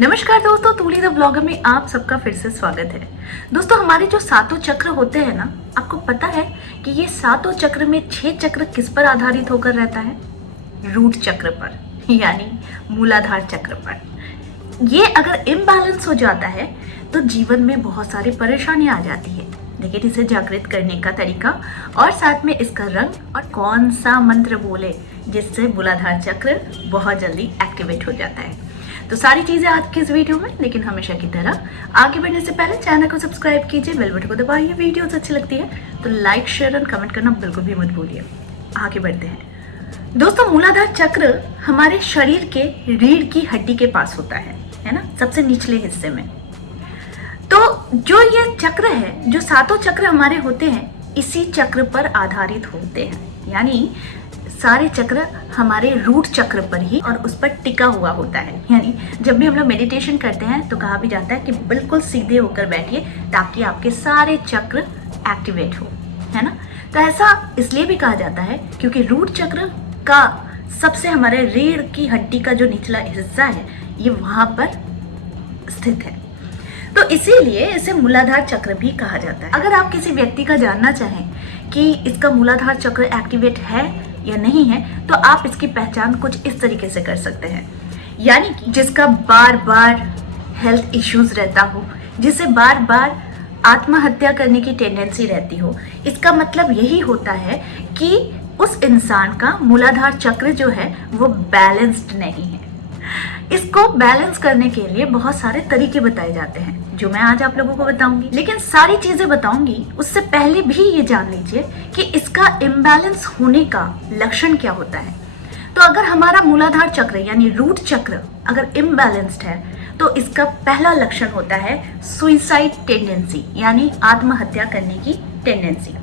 नमस्कार दोस्तों, तूली the blogger में आप सबका फिर से स्वागत है। दोस्तों, हमारे जो सातों चक्र होते हैं ना, आपको पता है कि ये सातों चक्र में 6 चक्र किस पर आधारित होकर रहता है? रूट चक्र पर, यानी मूलाधार चक्र पर। ये अगर इम्बैलेंस हो जाता है तो जीवन में बहुत सारी परेशानियां आ जाती है। लेकिन इसे जागृत करने का तरीका और साथ में इसका रंग और कौन सा मंत्र बोले जिससे मूलाधार चक्र बहुत जल्दी एक्टिवेट हो जाता है, तो सारी चीजें आज की इस वीडियो में। लेकिन हमेशा की तरह आगे बढ़ने से पहले चैनल को सब्सक्राइब कीजिए, बेल बटन को दबाइए। वीडियोस अच्छी लगती है तो लाइक, शेयर और कमेंट करना बिल्कुल भी मत भूलिए। आगे बढ़ते हैं दोस्तों। मूलाधार चक्र हमारे शरीर के रीढ़ की हड्डी के पास होता है ना, सबसे निचले हिस्से में। तो जो ये चक्र है, जो सातों चक्र हमारे होते हैं, इसी चक्र पर आधारित होते हैं। यानी सारे चक्र हमारे रूट चक्र पर ही और उस पर टिका हुआ होता है। यानी जब भी हम लोग मेडिटेशन करते हैं तो कहा भी जाता है कि बिल्कुल सीधे होकर बैठिए ताकि आपके सारे चक्र एक्टिवेट हो, है ना। तो ऐसा इसलिए भी कहा जाता है क्योंकि रूट चक्र का सबसे हमारे रीढ़ की हड्डी का जो निचला हिस्सा है, ये वहां पर स्थित है। तो इसीलिए इसे मूलाधार चक्र भी कहा जाता है। अगर आप किसी व्यक्ति का जानना चाहें कि इसका मूलाधार चक्र एक्टिवेट है या नहीं है, तो आप इसकी पहचान कुछ इस तरीके से कर सकते हैं। यानी कि जिसका बार बार हेल्थ इश्यूज रहता हो, जिसे बार बार आत्महत्या करने की टेंडेंसी रहती हो, इसका मतलब यही होता है कि उस इंसान का मूलाधार चक्र जो है वो बैलेंस्ड नहीं है। इसको बैलेंस करने के लिए बहुत सारे तरीके बताए जाते हैं जो मैं आज आप लोगों को बताऊंगी। लेकिन सारी चीजें बताऊंगी उससे पहले भी ये जान लीजिए कि इसका इम्बैलेंस होने का लक्षण क्या होता है। तो अगर हमारा मूलाधार चक्र यानी रूट चक्र अगर इम्बैलेंस्ड है तो इसका पहला लक्षण होता है सुइसाइड टेंडेंसी, यानी आत्महत्या करने की टेंडेंसी।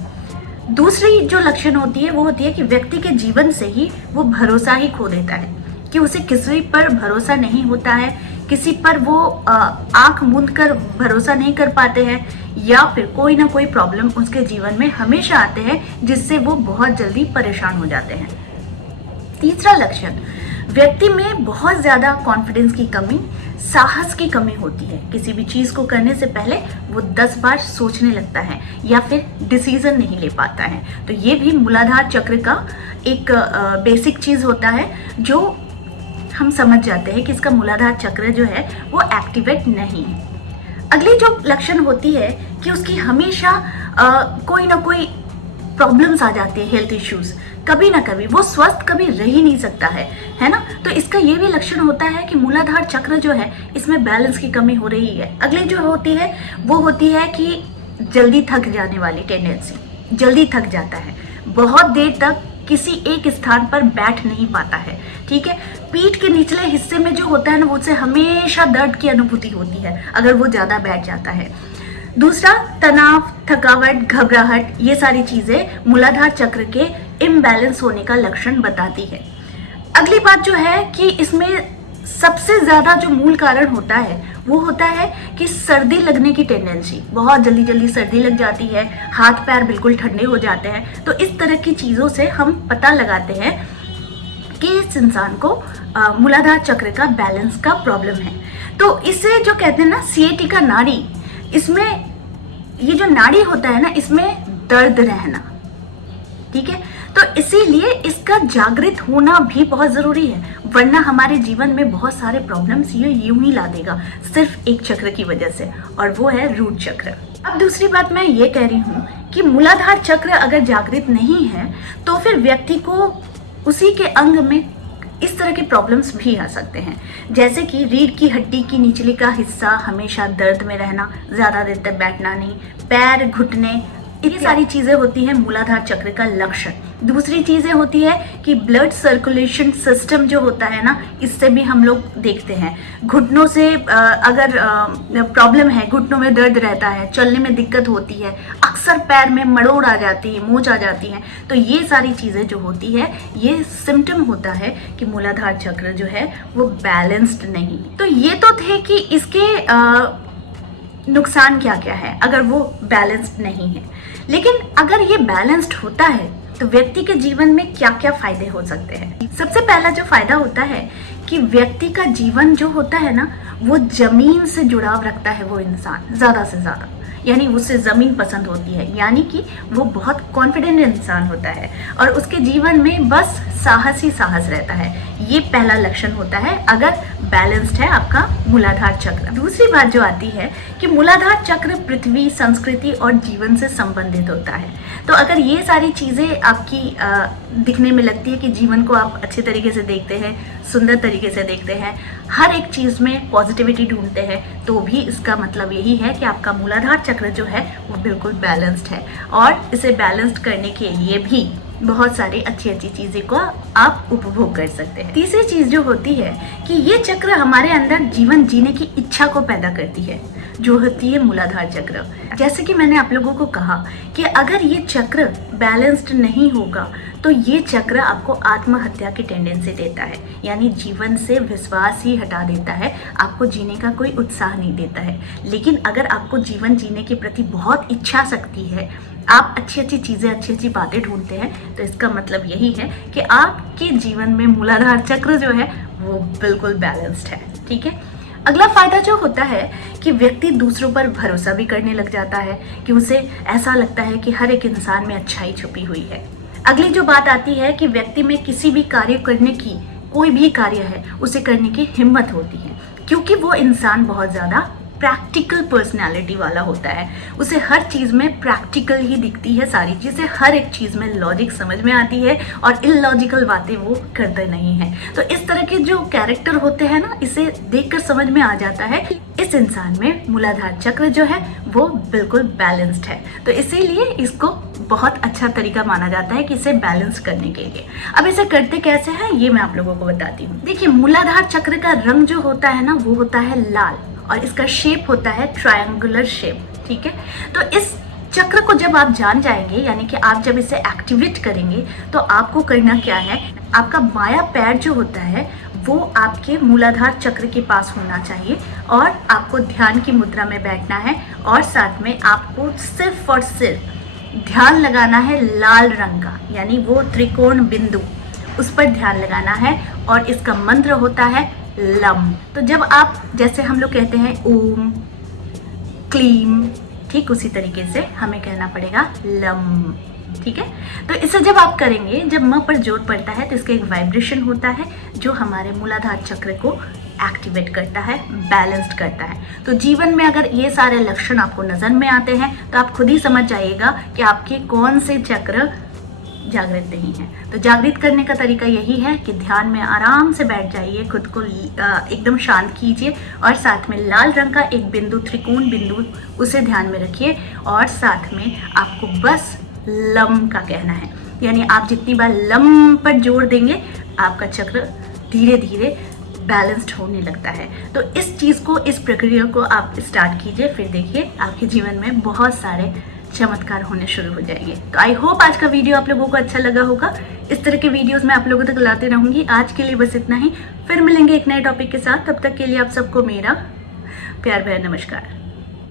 दूसरी जो लक्षण होती है वो होती है कि व्यक्ति के जीवन से ही वो भरोसा ही खो देता है, कि उसे किसी पर भरोसा नहीं होता है, किसी पर वो आंख मूंद कर भरोसा नहीं कर पाते हैं, या फिर कोई ना कोई प्रॉब्लम उसके जीवन में हमेशा आते हैं जिससे वो बहुत जल्दी परेशान हो जाते हैं। तीसरा लक्षण, व्यक्ति में बहुत ज्यादा कॉन्फिडेंस की कमी, साहस की कमी होती है। किसी भी चीज को करने से पहले वो 10 बार सोचने लगता है या फिर डिसीजन नहीं ले पाता है। तो ये भी मूलाधार चक्र का एक बेसिक चीज होता है जो हम समझ जाते हैं कि इसका मूलाधार चक्र जो है वो एक्टिवेट नहीं है। अगली जो लक्षण होती है कि उसकी हमेशा कोई ना कोई प्रॉब्लम्स आ जाते हैं, हेल्थ इश्यूज, कभी ना कभी वो स्वस्थ कभी रह ही नहीं सकता है ना। तो इसका ये भी लक्षण होता है कि मूलाधार चक्र जो है इसमें बैलेंस की कमी हो रही है। अगली जो होती है वो होती है कि जल्दी थक जाने वाली टेंडेंसी, जल्दी थक जाता है, बहुत देर तक किसी एक स्थान पर बैठ नहीं पाता है, ठीक है। पीठ के निचले हिस्से में जो होता है ना, उसे हमेशा दर्द की अनुभूति होती है अगर वो ज्यादा बैठ जाता है। दूसरा, तनाव, थकावट, घबराहट, ये सारी चीजें मूलाधार चक्र के इम्बैलेंस होने का लक्षण बताती है। अगली बात जो है कि इसमें सबसे ज्यादा जो मूल कारण होता है वो होता है कि सर्दी लगने की टेंडेंसी, बहुत जल्दी जल्दी सर्दी लग जाती है, हाथ पैर बिल्कुल ठंडे हो जाते हैं। तो इस तरह की चीजों से हम पता लगाते हैं कि इस इंसान को मूलाधार चक्र का बैलेंस का प्रॉब्लम है। तो इसे जो कहते हैं ना सिएटिका नाड़ी, इसमें ये जो नाड़ी होता है ना, इसमें दर्द रहना, ठीक है। तो इसीलिए इसका जागृत होना भी बहुत जरूरी है, वरना हमारे जीवन में बहुत सारे प्रॉब्लम्स ये यूं ही ला देगा सिर्फ एक चक्र की वजह से, और वो है रूट चक्र। अब दूसरी बात मैं ये कह रही हूँ कि मूलाधार चक्र अगर जागृत नहीं है तो फिर व्यक्ति को उसी के अंग में इस तरह के प्रॉब्लम्स भी आ सकते हैं, जैसे कि रीढ़ की हड्डी की निचली का हिस्सा हमेशा दर्द में रहना, ज्यादा देर तक बैठना नहीं, पैर घुटने, ये सारी चीजें होती है मूलाधार चक्र का लक्षण। दूसरी चीजें होती है कि ब्लड सर्कुलेशन सिस्टम जो होता है ना, इससे भी हम लोग देखते हैं। घुटनों से अगर प्रॉब्लम है, घुटनों में दर्द रहता है, चलने में दिक्कत होती है, अक्सर पैर में मरोड़ आ जाती है, मोच आ जाती है, तो ये सारी चीजें जो होती है ये सिम्टम होता है कि मूलाधार चक्र जो है वो बैलेंस्ड नहीं। तो ये तो थे कि इसके नुकसान क्या क्या है अगर वो बैलेंस्ड नहीं है। लेकिन अगर ये बैलेंस्ड होता है तो व्यक्ति के जीवन में क्या क्या फायदे हो सकते हैं। सबसे पहला जो फायदा होता है कि व्यक्ति का जीवन जो होता है ना, वो जमीन से जुड़ाव रखता है वो इंसान ज़्यादा से ज़्यादा, यानी उसे ज़मीन पसंद होती है, यानी कि वो बहुत कॉन्फिडेंट इंसान होता है और उसके जीवन में बस साहस ही साहस रहता है। ये पहला लक्षण होता है अगर बैलेंस्ड है आपका मूलाधार चक्र। दूसरी बात जो आती है कि मूलाधार चक्र पृथ्वी, संस्कृति और जीवन से संबंधित होता है। तो अगर ये सारी चीज़ें आपकी दिखने में लगती है कि जीवन को आप अच्छे तरीके से देखते हैं, सुंदर तरीके से देखते हैं, हर एक चीज़ में पॉजिटिविटी ढूंढते हैं, तो भी इसका मतलब यही है कि आपका मूलाधार चक्र जो है वो बिल्कुल बैलेंस्ड है और इसे बैलेंस्ड करने के लिए भी बहुत सारी अच्छी अच्छी चीज़ें को आप उपभोग कर सकते हैं। तीसरी चीज़ जो होती है कि ये चक्र हमारे अंदर जीवन जीने की इच्छा को पैदा करती है, जो होती है मूलाधार चक्र। जैसे कि मैंने आप लोगों को कहा कि अगर ये चक्र बैलेंस्ड नहीं होगा तो ये चक्र आपको आत्महत्या की टेंडेंसी देता है, यानी जीवन से विश्वास ही हटा देता है, आपको जीने का कोई उत्साह नहीं देता है। लेकिन अगर आपको जीवन जीने के प्रति बहुत इच्छा शक्ति है, आप अच्छी अच्छी चीज़ें, अच्छी अच्छी बातें ढूंढते हैं, तो इसका मतलब यही है कि आपके जीवन में मूलाधार चक्र जो है वो बिल्कुल बैलेंस्ड है। ठीक है। अगला फायदा जो होता है कि व्यक्ति दूसरों पर भरोसा भी करने लग जाता है, कि उसे ऐसा लगता है कि हर एक इंसान में अच्छाई छुपी हुई है। अगली जो बात आती है कि व्यक्ति में किसी भी कार्य करने की, कोई भी कार्य है उसे करने की हिम्मत होती है, क्योंकि वो इंसान बहुत ज़्यादा प्रैक्टिकल पर्सनालिटी वाला होता है। उसे हर चीज़ में प्रैक्टिकल ही दिखती है सारी चीज़ें, हर एक चीज़ में लॉजिक समझ में आती है और इलॉजिकल बातें वो करते नहीं हैं। तो इस तरह के जो कैरेक्टर होते हैं ना, इसे देखकर समझ में आ जाता है कि इस इंसान में मूलाधार चक्र जो है वो बिल्कुल बैलेंस्ड है। तो इसीलिए इसको बहुत अच्छा तरीका माना जाता है कि इसे बैलेंस करने के लिए। अब इसे करते कैसे हैं ये मैं आप लोगों को बताती हूँ। देखिए, मूलाधार चक्र का रंग जो होता है ना वो होता है लाल और इसका शेप होता है ट्रायंगुलर शेप। ठीक है। तो इस चक्र को जब आप जान जाएंगे, यानी कि आप जब इसे एक्टिवेट करेंगे, तो आपको करना क्या है, आपका बायां पैर जो होता है वो आपके मूलाधार चक्र के पास होना चाहिए और आपको ध्यान की मुद्रा में बैठना है और साथ में आपको सिर्फ और सिर्फ ध्यान लगाना है लाल रंग का, यानी वो त्रिकोण बिंदु, उस पर ध्यान लगाना है और इसका मंत्र होता है लम। तो जब आप, जैसे हम लोग कहते हैं ओम क्लीम, ठीक उसी तरीके से हमें कहना पड़ेगा लम। ठीक है। तो इसे जब आप करेंगे, जब म पर जोर पड़ता है तो इसका एक वाइब्रेशन होता है जो हमारे मूलाधार चक्र को एक्टिवेट करता है, बैलेंस्ड करता है। तो जीवन में अगर ये सारे लक्षण आपको नजर में आते हैं तो आप खुद ही समझ जाइएगा कि आपके कौन से चक्र जागृत नहीं है। तो जागृत करने का तरीका यही है कि ध्यान में आराम से बैठ जाइए, खुद को एकदम शांत कीजिए और साथ में लाल रंग का एक बिंदु, त्रिकोण बिंदु, उसे ध्यान में रखिए और साथ में आपको बस लम का कहना है, यानी आप जितनी बार लम पर जोर देंगे आपका चक्र धीरे धीरे बैलेंस्ड होने लगता है। तो इस चीज़ को, इस प्रक्रिया को आप स्टार्ट कीजिए, फिर देखिए आपके जीवन में बहुत सारे चमत्कार होने शुरू हो जाएंगे। तो आई होप आज का वीडियो आप लोगों को अच्छा लगा होगा। इस तरह के वीडियोस मैं आप लोगों तक लाते रहूंगी। आज के लिए बस इतना ही, फिर मिलेंगे एक नए टॉपिक के साथ। तब तक के लिए आप सबको मेरा प्यार भरा नमस्कार।